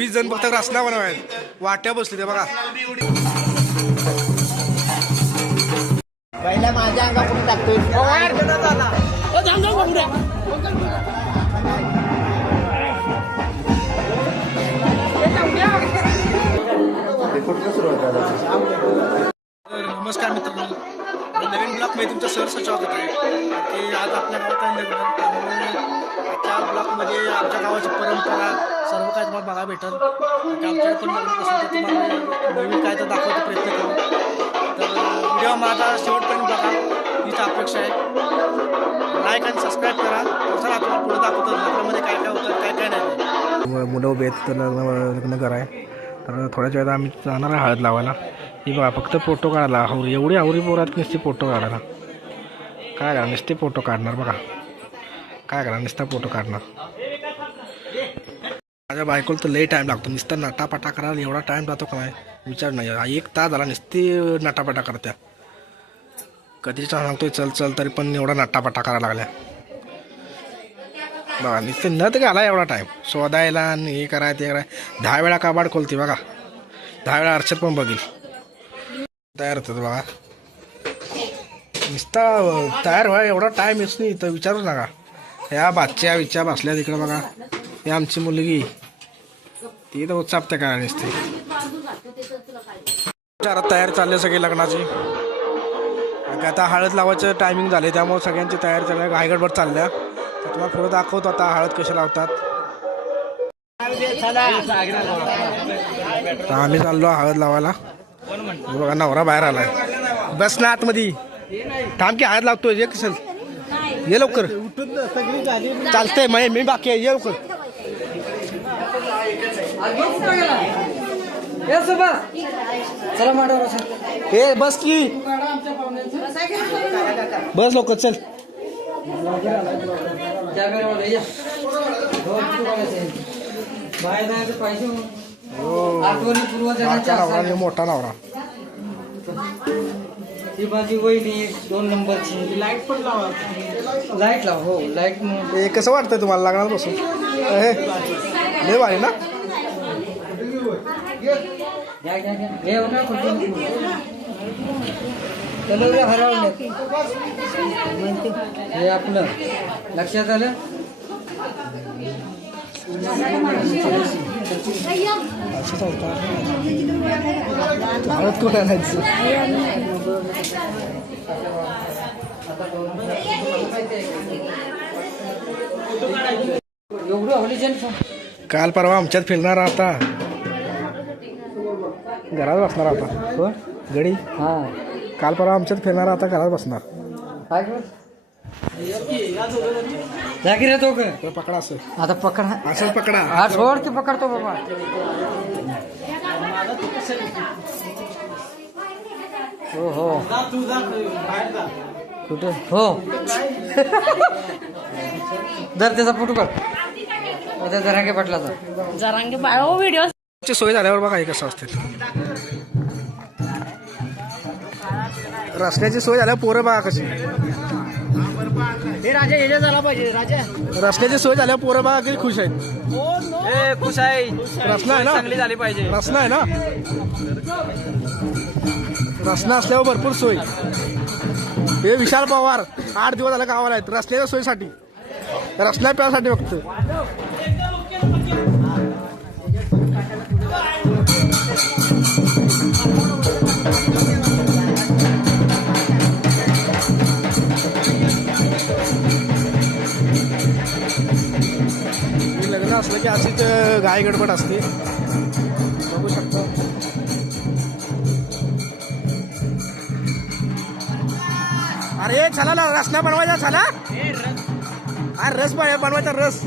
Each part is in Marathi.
20 जण फक्त रसना बनवायत. वाट्या बसली ते बघा. पहिला माझ्या अंगाकडून टाकतोय. नमस्कार मित्रांनो, नवीन ब्लॉगमध्ये तुमचं सहर्ष स्वागत आहे. की आज आपल्या गावात आहे लग्न, त्यामुळे त्या ब्लॉगमध्ये आमच्या गावाची परंपरा सर्व काय तुम्हाला बघायला भेटेल. आमच्याकडे पण लग्न कसं तर तुम्हाला नवीन काय तर दाखवायचा प्रयत्न करू. तर व्हिडिओ माझा शेवटपर्यंत बघा हीच अपेक्षा आहे. लाईक आणि सबस्क्राईब करा. तर चला तुम्हाला पुढे दाखवतो लग्नामध्ये काय काय होतं काय काय नाही. मुलं उभे आहेत तर लग्न कराय. तर थोड्याच वेळात आम्ही जाणार आहे हळद लावायला. ही बघा फक्त फोटो काढायला आवरी एवढी आवरी पोरात नुसते फोटो काढायला. काय करा नुसते फोटो काढणार बघा. काय करा नुसता फोटो काढणार. माझ्या बायकोला तर लई टाईम लागतो. नुसता नटापटा करायला एवढा टाईम जातो का नाही विचार नाही. 1 तास झाला नुसती नटापटा करत्या. कधीच सांगतोय चल चल तरी पण एवढा नटापटा करायला लागल्या बघा. नुसते न तर घाला एवढा टाईम शोधायला आणि हे कराय ते कराय. 10 वेळा काबाड खोलते बघा. 10 वेळा अर्चत पण बघील. तयार होतात बघा. नुसता तयार व्हाय एवढा टाईम येत नाही तर विचारूच नका. ह्या बादच्या विचार बसल्या तिकडे बघा. ही आमची मुलगी ती तर उत्सापते काय नसते. विचारात तयारी चालली सगळी लग्नाची. आता हळद लावायचं टायमिंग झाले त्यामुळे सगळ्यांची तयारी चालल्या घाईगडबड चालल्या. तर तुम्हाला पुढे दाखवतो आता हळद कशी लावतात. तर आम्ही चाललो हळद लावायला. बघा नवरा बाहेर आलाय. बस ना आतमध्ये थांब की हळद लावतोय. ये कसल ये लवकर चालतंय मी बाकी आहे. ये लवकर. हे बस की बस लवकर चल. मोठा नवरा ही माझी वहिनी 2 नंबरची. लाईट पण लावा. लाईट लावा. हो लाईट. हे कसं वाटतंय तुम्हाला लागणार बसून हे लय भारी ना. हे आपलं लक्षात आलं. हळद कुठे आणायचं. एवढं आवडीचं. काल परवा आमच्यात फिरणार आता घरात बसणार आता. कोण गडी हां काल परवा आमच्यात फिरणार आता घरात बसणार. काय जागी तो का पकडा असं. आता पकड. असं पकडा. हा सोड की पकडतो बाबा. हो हो कुठे हो दर त्याचा फोटो काढ. आता जरांगे पाटलाचा जरांगे बाळो व्हिडिओ सोय झाल्यावर बघा हे कसं असते. रस्त्याची सोय झाल्यावर पोरं बघा कशी. हे राजा याच्या झाला पाहिजे. राजा रस्त्याची सोय झाल्यावर पोरं बघा किती खुश आहेत. खुश आहे. रसना आहे ना चांगली झाली पाहिजे. रसना आहे ना. रसना असल्यावर भरपूर सोय. हे विशाल पवार 8 दिवस झाला गावाला आहेत रस्त्याच्या सोयीसाठी. रसना प्यासाठी फक्त. लग्न असलं की अशीच घाई गडबड असते बघू शकतो. अरे चला ना रसना बनवायचा चला. अरे रस बनवायचा रस.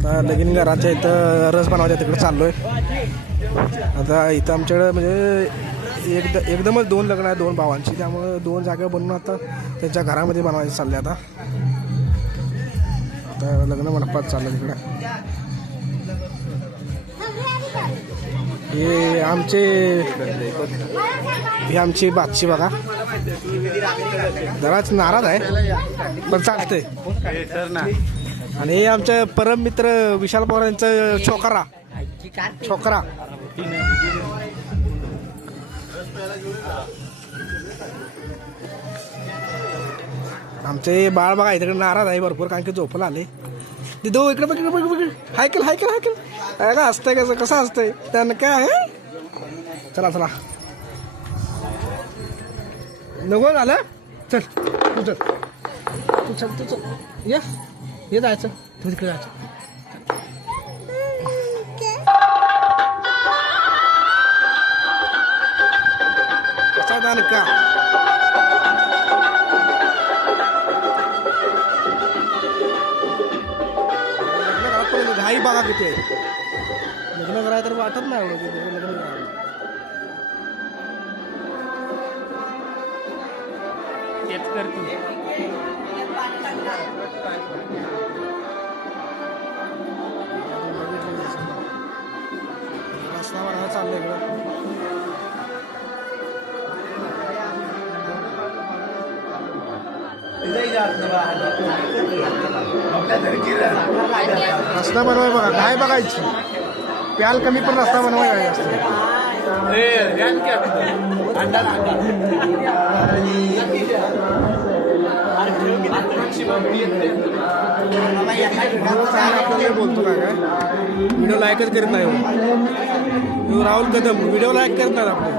आता लगीन घराच्या इथं रस बनवायचा तिकडे चाललोय. आता इथं आमच्याकडे म्हणजे एकदमच 2 लग्न आहे 2 भावांची. त्यामुळे 2 जागा बनवून आता त्यांच्या घरामध्ये बनवायचे चालले. आता लग्न मंडपात चाललं तिकडं. हे आमची बादशी बघा, जराच नाराज आहे पण चालतंय. आणि हे आमचे परम मित्र विशाल पवार यांचं छोकरा. आमचे बाळ बघा इकडे नाराज आहे भरपूर, कारण की झोपला आले. दो इकडे बघ हायकल का असतंय, कसं असतंय त्यानं काय आहे. चला नको झालं, चल तू चल ये जायचं तू तिकडे जायचं. कसा दान का घाई बघा किती आहे. लग्न करायला तर वाटत नाही एवढं लग्न करायला. रस्ता बनवायला चाललंय इकडं. रस्ता बनवाय बघा, काय बघायची प्याल कमी पण रस्ता बनवाय असते. आपल्याला बोलतो काय व्हिडिओ लाईकच करत नाही. राहुल कदम व्हिडिओ लाईक करत नाही आपले.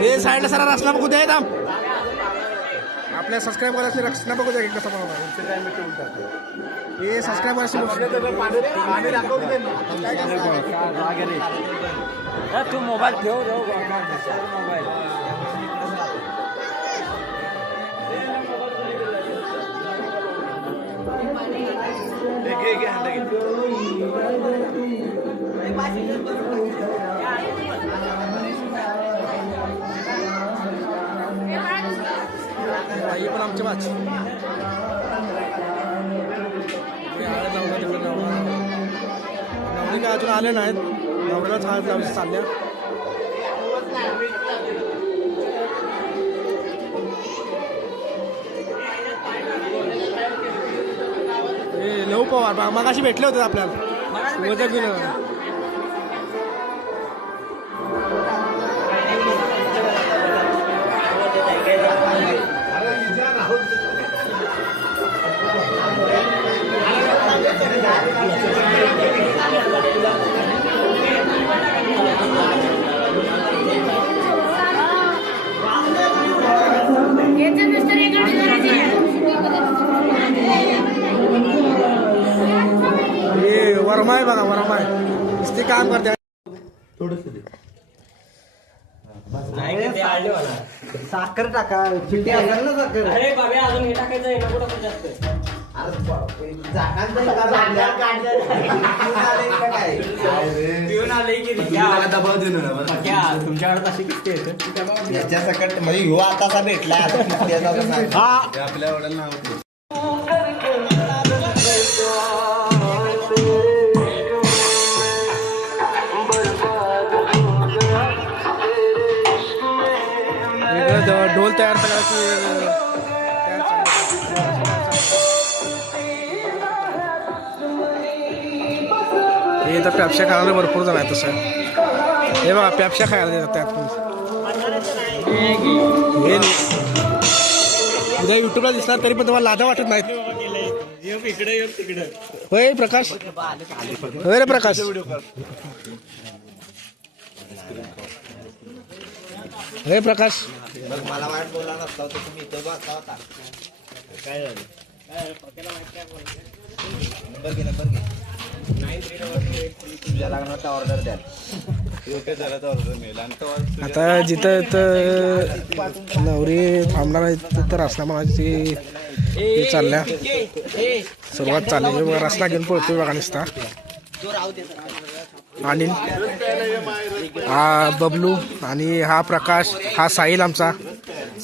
हे साईडला सारा रस्ता बघू द्या थांब. आपल्या सबस्क्राईब करायचे रस्ता बघू द्या कसा बनवणार. हे सबस्क्राईब करायचे तू मोबाईल ठेव मोबाईल. आई पण आमच्या बाची नवरी काय अजून आले नाहीत. नवऱ्यालाच हळद लावायची चालल्या. हे लव पवार मगाशी भेटले होते आपल्याला. वरमाय बघा, वरमाय नुसती काम करते. साखर टाका, चिट्टी असेल ना साखर. अरे बाबा अजून हे टाकायचं आहे ना, कुठं जास्त. तुमच्याकडे कशी किती येतं याच्या सकट म्हणजे ह्यो आता भेटला आपल्या वडिलांना ढोल तयार करायची. हे तर पॅप्स्या खायला भरपूर जण आहे तसं. हे बघा पॅप्स्या खायला देतात त्यात पण. हे उद्या युट्यूबला दिसणार तरी पण तुम्हाला लाजा वाटत नाहीत. होय प्रकाश, होय रे प्रकाश. हे प्रकाश मला वाईट बोलला नसता तर तुम्ही इथं बसता होता. काय झालं नंबर घे तुझ्या लग्नाचा ऑर्डर द्या. आता जिथं नवरी थांबणार आहे तर रस्ता म्हणायची चालल्या. सुरुवात चालली रस्ता घेऊन पळतोय बघा नुसता. आणि हा बबलू आणि हा प्रकाश, हा साहिल आमचा.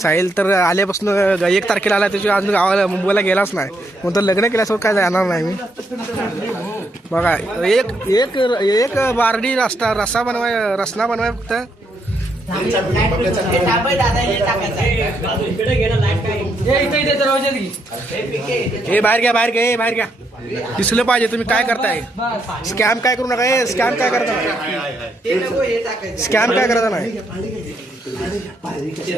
साहिल तर आल्यापासून 1 तारखेला आला त्याच्या अजून गावाला मुंबईला गेलाच नाही मग तर लग्न केल्यासोबत काय जाणार नाही मी. बघा एक बारडी रस्सा बनवाय फक्त. हे बाहेर घ्या दिसलं पाहिजे तुम्ही काय करताय. स्कॅम काय करू नका. स्कॅम काय करता नाही.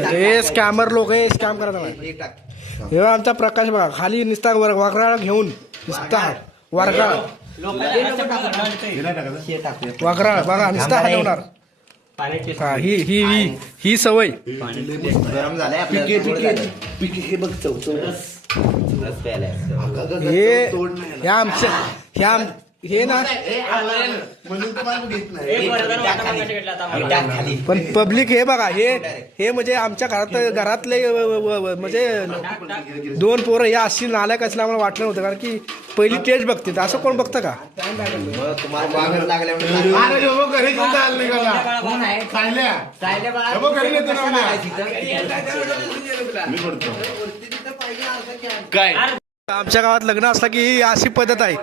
हे स्कॅमर लोक हे स्कॅम करता नाही. हे आमचा प्रकाश बघा खाली निसता वाकराळ घेऊन निसता वारगाळ वाकराळ बघा निसता हलवणार. हा ही सवय. गरम झालंय हे ना पण पब्लिक हे बघा हे म्हणजे आमच्या घरातले म्हणजे 2 पोरं हे अशी नालायक असल्यामुळे वाटलं नव्हतं कारण की पहिली तेच बघते असं कोण बघतं का. आमच्या गावात लग्न असलं की ही अशी पद्धत आहे.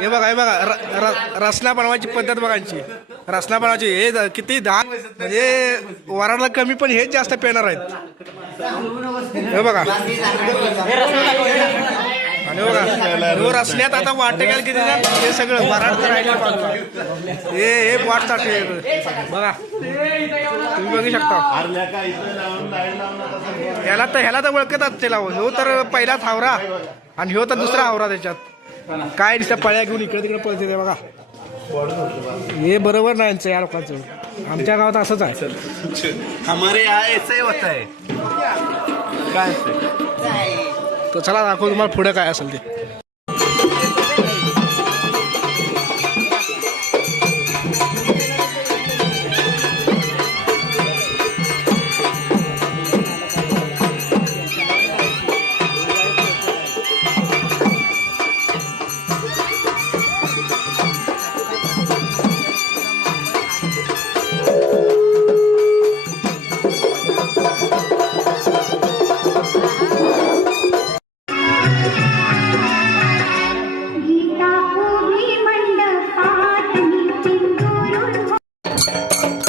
हे बघा रसना बनवायची पद्धत बघायची. रसना बनवायची हे किती 10 म्हणजे वराडला कमी पण हेच जास्त पेणार आहेत. हे बघा आणि बघा रसण्यात आता वाटत गेलं किती हे सगळं वराड राहिले बाजूला. हे वाट चालते बघा तुम्ही बघू शकता. ह्याला तर ओळखतात त्याला. ह्यो तर पहिलाच हावरा आणि ह्यो तर दुसरा हावरा त्याच्यात. काय दिसतं पळ्या घेऊन इकडे तिकडे पळते ते बघा. हे बरोबर नाही या लोकांचं. आमच्या गावात असंच आहे. हमारे यहाँ ऐसे होता है. काय तर चला दाखवू तुम्हाला पुढे काय असेल ते.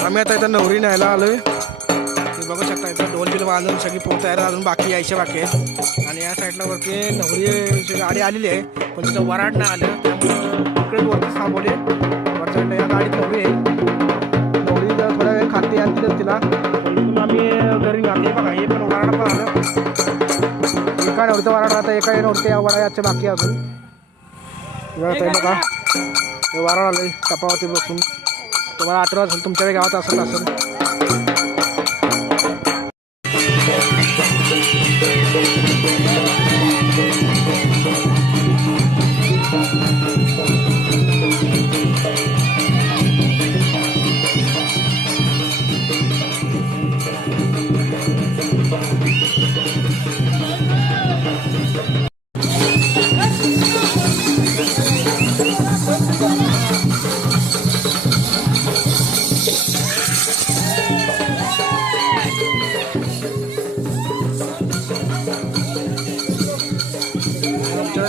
आम्ही आता इथं नवरी न्यायला आलोय. तुम्ही बघू शकता इथं ढोल बिल बांधून सगळी पोत तयार अजून बाकी यायचे बाकी आहे. आणि या साईडला वरती नवरीची गाडी आलेली आहे पण तिथं वराड नाही आलं त्यामुळे इकडे वरती थांबवले. वरच्या साईडला या गाडीत नवरी आहे. नवरी जर थोड्या वेळ खाते आणि तिला इथून आम्ही घरी आले. बघा हे पण वराड पण आलं. एका नवरीचं वराड राहतं एका नवरीच्या वराडाचे बाकी अजून. बघा हे वराड आलंय टपावरती बसून. तुम्हाला आठवत असेल तुमच्या गावात असेल.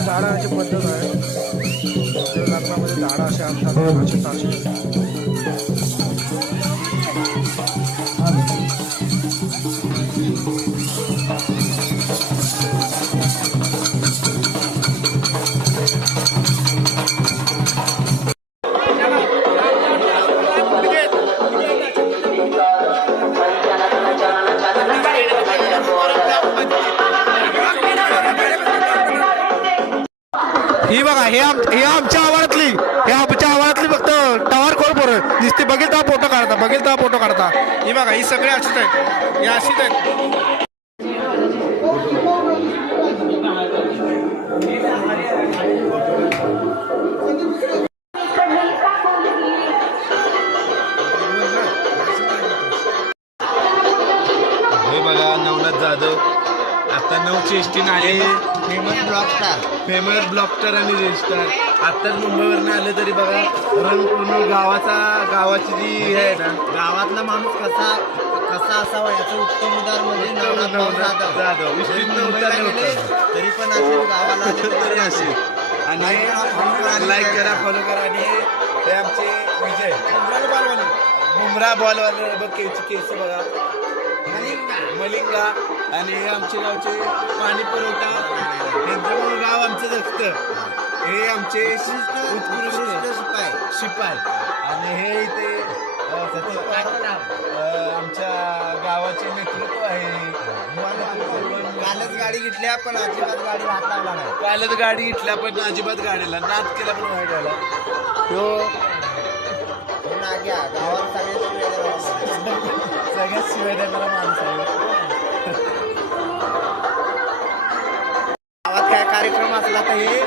झाडाची पद्धत आहे. लग्नामध्ये झाडं असे आणतात असे. ही बघा हे आमच्या आवारातली फक्त टावर कोण पोरं नुसते बघेल तेव्हा फोटो काढता. ही बघा ही सगळे अशीच आहेत. हे अशीच आहेत. हे बघा नवनाथ जाधव आता 9ची एसटी आले. फेमस ब्लॉकस्टार आणि रेस्टार आत्ताच मुंबईवरून आले तरी बघा रंग पूर्ण गावाची जी हे आहे ना गावातला माणूस कसा कसा असावा याचं उत्तम उदाहरण म्हणजे नवनाथ भाऊ जाधव. जाधव. विष्णू जरी नव्हता, मुंबईला गेले, नव्हता. तरी पण असे गावाला आले तरी असे आणि लाईक करा फॉलो करा आणि हे आमचे विजय बुमरा बॉलवाले बघ केस बघा मलिंगा आणि हे आमचे गावचे पाणी पुरवठा यांचं गाव आमचं जगतं. हे आमचे उत्कृष्ट शिपाय आणि हे इथे आमच्या गावाचे नेतृत्व आहे. कालच गाडी घेतल्या पण अजिबात गाडी हात लावला नाही. कालच गाडी घेतल्या पण अजिबात गाडीला नाद केला पण वाईट झाला. हे नाग्या गावात सगळ्यात शिवाय देणारा माणूस आहे. गावात काय कार्यक्रम असला तर हे